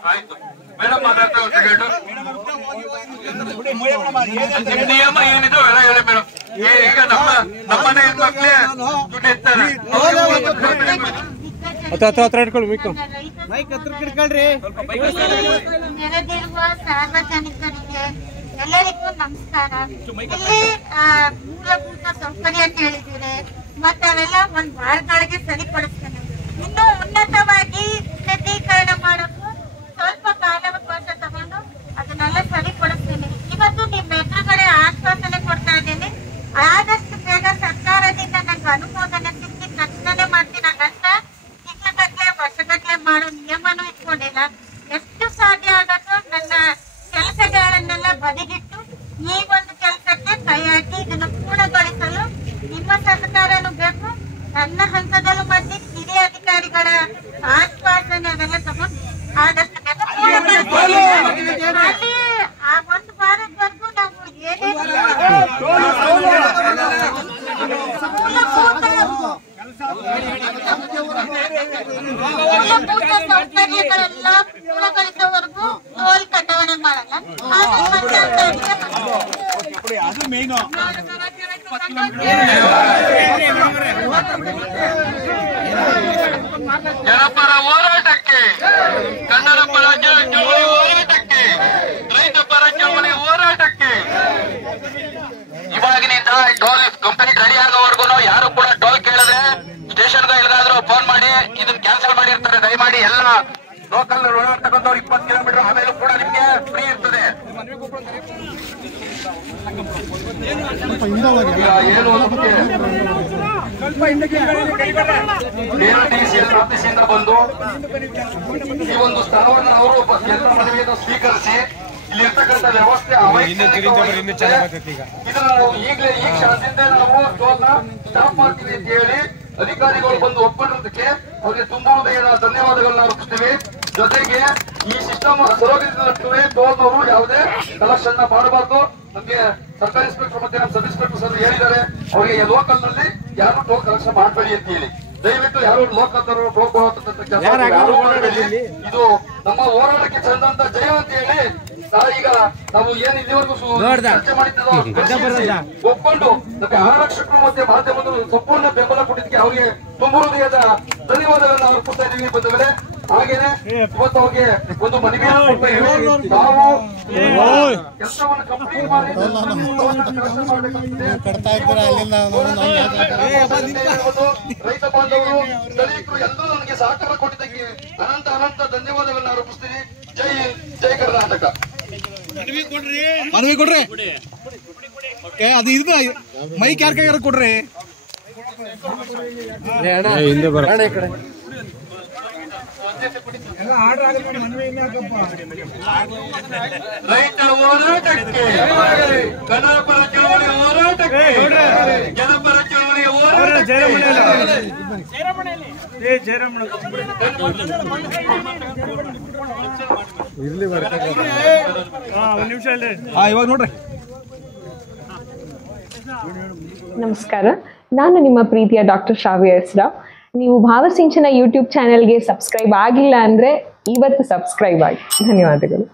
ಆಯ್ತು ಮೇಡಮ್ ಮಾತಾಡ್ತಾರೆ. ನಿಯಮ ಏನಿದೆ ಎಲ್ಲ ಹೇಳಿ ಮೇಡಮ್. ಈಗ ನಮ್ಮನೆ ಹೆಣ್ಮಕ್ಳೇ ದುಡ್ಡು ಇರ್ತಾರೆ. ನೆರೆದಿರುವ ಸಾರ್ವಜನಿಕರಿಗೆ ಎಲ್ಲರಿಗೂ ನಮಸ್ಕಾರ. ಇಲ್ಲಿ ಮೂಲಭೂತ ಸೌಕರ್ಯ ಕೇಳಿದ್ದೀರಿ, ಮತ್ತೆ ಅವೆಲ್ಲ ಒಂದ್ ವಾರದೊಳಗೆ ಸರಿಪಡಿಸ್ತೇನೆ. ಇನ್ನು ಉನ್ನತವಾಗಿ ಉನ್ನತೀಕರಣ ಮಾಡೋದು ಸ್ವಲ್ಪ ಕಾಲಾವಕಾಶ ತಗೊಂಡು ಅದನ್ನೆಲ್ಲ ಸರಿಪಡಿಸ್ತೀನಿ. ಇವತ್ತು ನಿಮ್ ಎದುರುಗಡೆ ಆಶ್ವಾಸನೆ ಕೊಡ್ತಾ ಇದ್ದೀನಿ. ಆದಷ್ಟು ಬೇಗ ಸರ್ಕಾರದಿಂದ ನಂಗೆ ಅನುಮೋದನೆ ಸಿಕ್ಕಿದ ತಕ್ಷಣನೇ ಮಾಡ್ತೀನಿ. ಹಾಗಂತ ತಿಂಗಳಗಟ್ಲೆ ವರ್ಷಗಟ್ಲೆ ಮಾಡೋ ನಿಯಮನೂ ಇಟ್ಕೊಂಡಿಲ್ಲ. ಎಷ್ಟು ಸಾಧ್ಯ ಆಗತ್ತೋ ನನ್ನ ಕೆಲಸಗಳನ್ನೆಲ್ಲ ಬದಿಗಿಟ್ಟು ಈ ಒಂದು ಕೆಲಸಕ್ಕೆ ಕೈ ಹಾಕಿ ಇದನ್ನು ಪೂರ್ಣಗೊಳಿಸಲು ನಿಮ್ಮ ಸಹಕಾರನೂ ಬೇಕು. ನನ್ನ ಹಂತದಲ್ಲೂ ಮಾಡ್ತೀನಿ. ಹಿರಿಯ ಅಧಿಕಾರಿಗಳ ಆಶ್ವಾಸನೆ ಅದೆಲ್ಲ ತಗೊಂಡು ಆದಷ್ಟು ಬೇಗ ಪೂರ್ಣಗೊಳಿಸ್ತೀನಿ. ಅಲ್ಲಿ ಆ ಒಂದು ವಾರದವರೆಗೂ ನಾವು ಏನೇನು ಮೂಲಭೂತ ಸೌಕರ್ಯಗಳೆಲ್ಲ ಪೂರ್ಣಗೊಳಿಸುವವರೆಗೂ ಟೋಲ್ ಕಟಾವಣೆ ಮಾಡಲ್ಲ. ಅದು ಮೇನು. ಜನಪರ ಹೋರಾಟಕ್ಕೆ, ಕನ್ನಡ ಪರ ಚಳವಳಿ ಹೋರಾಟಕ್ಕೆ, ರೈತ ಪರ ಚಳವಳಿ ಹೋರಾಟಕ್ಕೆ ಇವಾಗಿನಿಂದ ಟೋಲ್ ಕಂಪ್ಲೀಟ್ ರೆಡಿ ಆಗೋವರೆಗೂ ಯಾರು ಕೂಡ ಟೋಲ್ ಕೇಳಿದ್ರೆ ಸ್ಟೇಷನ್ಗೆ ಎಲ್ಲಾದ್ರೂ ಫೋನ್ ಮಾಡಿ ಇದನ್ನ ಕ್ಯಾನ್ಸಲ್ ಮಾಡಿರ್ತಾರೆ. ದಯಮಾಡಿ ಎಲ್ಲ ಲೋಕಲ್ ಓಡಾಡ್ತಕ್ಕಂಥವ್ರು 20 ಕಿಲೋಮೀಟರ್ ಆಮೇಲೂ ಕೂಡ ನಿಮ್ಗೆ ಫ್ರೀ ಇರ್ತದೆ. ಏನು KRTCL ಆಫೀಸಿಂದ ಬಂದು ಈ ಒಂದು ಸ್ಥಳವನ್ನು ಅವರು ಎಲ್ಲ ಮನವಿಯನ್ನು ಸ್ವೀಕರಿಸಿ ಇಲ್ಲಿರ್ತಕ್ಕಂಥ ವ್ಯವಸ್ಥೆ ಇದನ್ನು ನಾವು ಈಗಲೇ ಈ ಕ್ಷಣದಿಂದ ನಾವು ಟೋಲ್ನ ಸ್ಟಾಪ್ ಮಾಡ್ತೀವಿ ಅಂತ ಹೇಳಿ ಅಧಿಕಾರಿಗಳು ಬಂದು ಒಪ್ಕೊಂಡಿರೋದಕ್ಕೆ ಅವರಿಗೆ ತುಂಬಾ ಹೃದಯದ ಧನ್ಯವಾದಗಳನ್ನ ಅರ್ಪಿಸ್ತೀವಿ. ಜೊತೆಗೆ ಈ ಸಿಸ್ಟಮ್ ಸರೋಗತಿನಲ್ಲೇ ಟೋಲ್ನವರು ಯಾವುದೇ ಕಲೆಕ್ಷನ್ ಮಾಡಬಾರ್ದು. ನಮ್ಗೆ ಸರ್ಕಾರಿ ಇನ್ಸ್ಪೆಕ್ಟರ್ ಮತ್ತೆ ನಮ್ಮ ಸಬ್ ಇನ್ಸ್ಪೆಕ್ಟರ್ ಸರ್ ಹೇಳಿದ್ದಾರೆ, ಅವರಿಗೆ ಲೋಕಲ್ ನಲ್ಲಿ ಯಾರು ಟೋಲ್ ಕಲೆಕ್ಷನ್ ಮಾಡಬೇಡಿ ಅಂತ ಹೇಳಿ. ದಯವಿಟ್ಟು ಯಾರು ಲೋಕಲ್ ಟೋಲ್ ಇದು ನಮ್ಮ ಹೋರಾಟಕ್ಕೆ ಚಂದಂತ ಜಯ ಅಂತ ಹೇಳಿ ಈಗ ನಾವು ಏನ್ ಇಲ್ಲಿವರೆಗೂ ಚರ್ಚೆ ಮಾಡಿದ್ದೋ ಒಪ್ಕೊಂಡು ನಮಗೆ ಆರಕ್ಷಕರು ಮತ್ತೆ ಮಾಧ್ಯಮದವರು ಸಂಪೂರ್ಣ ಬೆಂಬಲ ಕೊಟ್ಟಿದ್ದಕ್ಕೆ ಅವರಿಗೆ ತುಂಬ ಹೃದಯದ ಧನ್ಯವಾದಗಳನ್ನ ಅರ್ಪಿಸ್ತಾ ಇದ್ದೀವಿ ಬಂಧುಗಳೇ. ಹಾಗೇನೆ ಇವತ್ತು ಅವ್ರಿಗೆ ಒಂದು ಮನವಿಯನ್ನು ಕೊಡ್ತಾ ಇದ್ದೀವಿ. ನಾವು ಕೆಲಸವನ್ನು ಕಂಪ್ಲೀಟ್ ಮಾಡಿ ರೈತ ಬಾಂಧವರು ಸ್ಥಳೀಕರು ಎಲ್ಲರೂ ನನಗೆ ಸಹಕಾರ ಕೊಟ್ಟಿದ್ದಕ್ಕೆ ಅನಂತ ಅನಂತ ಧನ್ಯವಾದಗಳನ್ನ ಅರ್ಪಿಸ್ತೀನಿ. ಜೈ ಜೈ ಕರ್ನಾಟಕ. ಮನವಿ ಕೊಡ್ರಿ. ಅದು ಇದು ಮೈಕ್ ಯಾರ ಕೈಯಾರ ಕೊಡ್ರಿ. ರೈತ ಹೋರಾಟಕ್ಕೆ, ಕನ್ನಡ ಪರ ಚಳವಳಿ ಹೋರಾಟಕ್ಕೆ, ಜನಪರ ಚಳವಳಿ ಹೋರಾಟಕ್ಕೆ ಇವಾಗ ನೋಡ್ರಿ. ನಮಸ್ಕಾರ, ನಾನು ನಿಮ್ಮ ಪ್ರೀತಿಯ ಡಾಕ್ಟರ್ ಶ್ರಾವ್ಯ ಎಸ್ ರಾವ್. ನೀವು ಭಾವಸಿಂಚನ ಯೂಟ್ಯೂಬ್ ಚಾನೆಲ್ಗೆ ಸಬ್ಸ್ಕ್ರೈಬ್ ಆಗಿಲ್ಲ ಅಂದರೆ ಇವತ್ತು ಸಬ್ಸ್ಕ್ರೈಬ್ ಆಗಿ. ಧನ್ಯವಾದಗಳು.